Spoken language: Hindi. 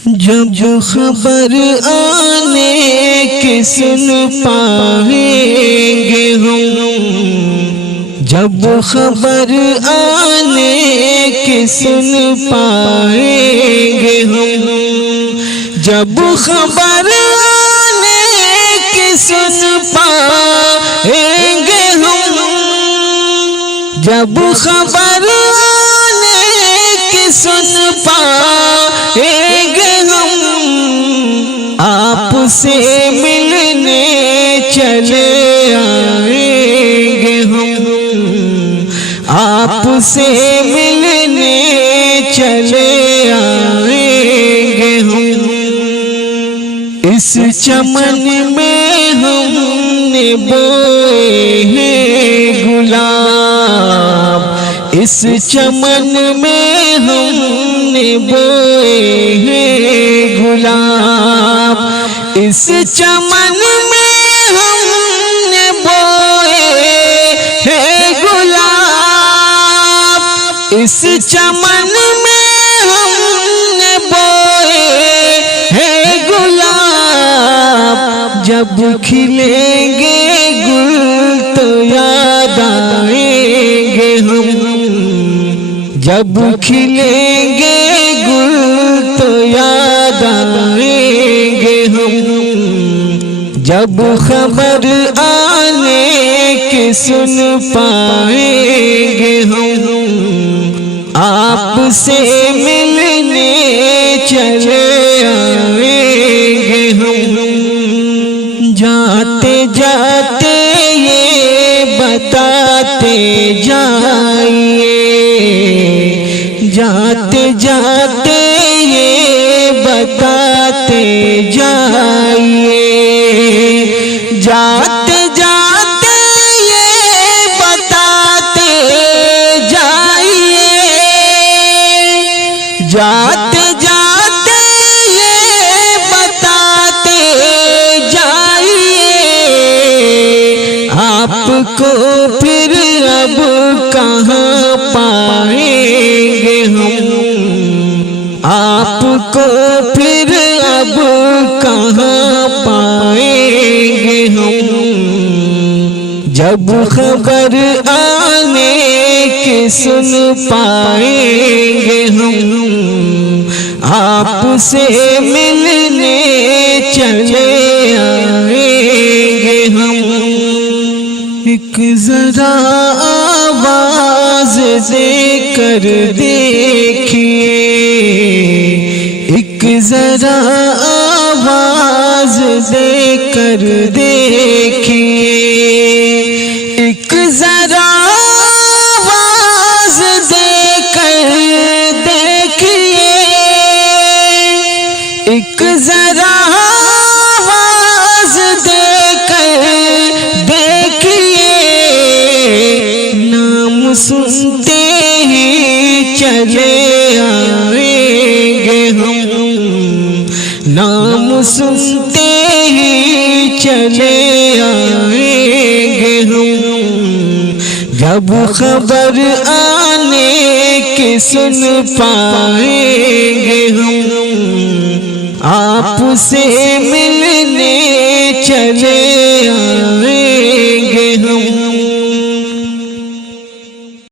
जब खबर आने की सुन पाएंगे हम, जब खबर आने की सुन पाएंगे हम, जब खबर आने की सुन पाएंगे हम, जब खबर आने की सुन पाएंगे हम, आपसे मिलने चले आएंगे हम, आपसे मिलने चले आएंगे हम। इस चमन में हमने बोए हैं गुलाब, इस चमन में हमने बोए हैं गुलाब, इस चमन में हमने बोए हैं गुलाब, इस चमन में हमने बोए हैं गुलाब। जब खिलेंगे गुल तो याद आएंगे हम, जब खिलेंगे गुल तो याद आएंगे हम, जब खबर आने की सुन पाएंगे हम, आपसे मिलने चले आएंगे हम। जाते जाते ये बताते जाइए, जाते जाते ये बताते जाइए, जाते जाते ये बताते जाइए, जाते जाते ये बताते जाइए। आपको फिर अब कहाँ पाएंगे हम, आपको फिर अब कहाँ पाएंगे हम, जब खबर आने की सुन पाएंगे हम, आपसे मिलने चले आएंगे हम। एक जरा आवाज देकर देखिए, एक जरा आवाज देकर देखिए, एक जरा आवाज देकर देखिए, एक जरा आवाज देकर देखिए। नाम सुनते ही चले आएंगे हम, नाम सुनते ही चले आएंगे हम, जब खबर आने की सुन पाएंगे हम, आपसे मिल